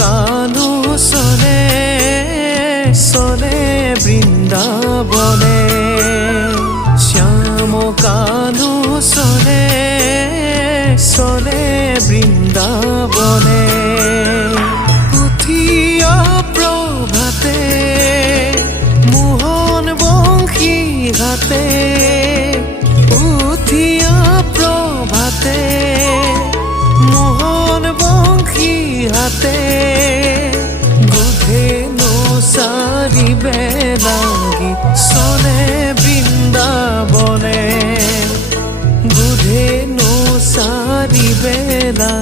কানু চলে চলে বৃন্দাবনে, শ্যাম কানু চলে চলে বৃন্দাবনে। উঠিয়া প্রভাতে মোহন বংশী ঘাটে, উঠিয়া প্রভাতে মোহন বংশী হাতে, বুধেনো চারি বেলাগি চলে বৃন্দাবনে, বুধেনো চারি বেলা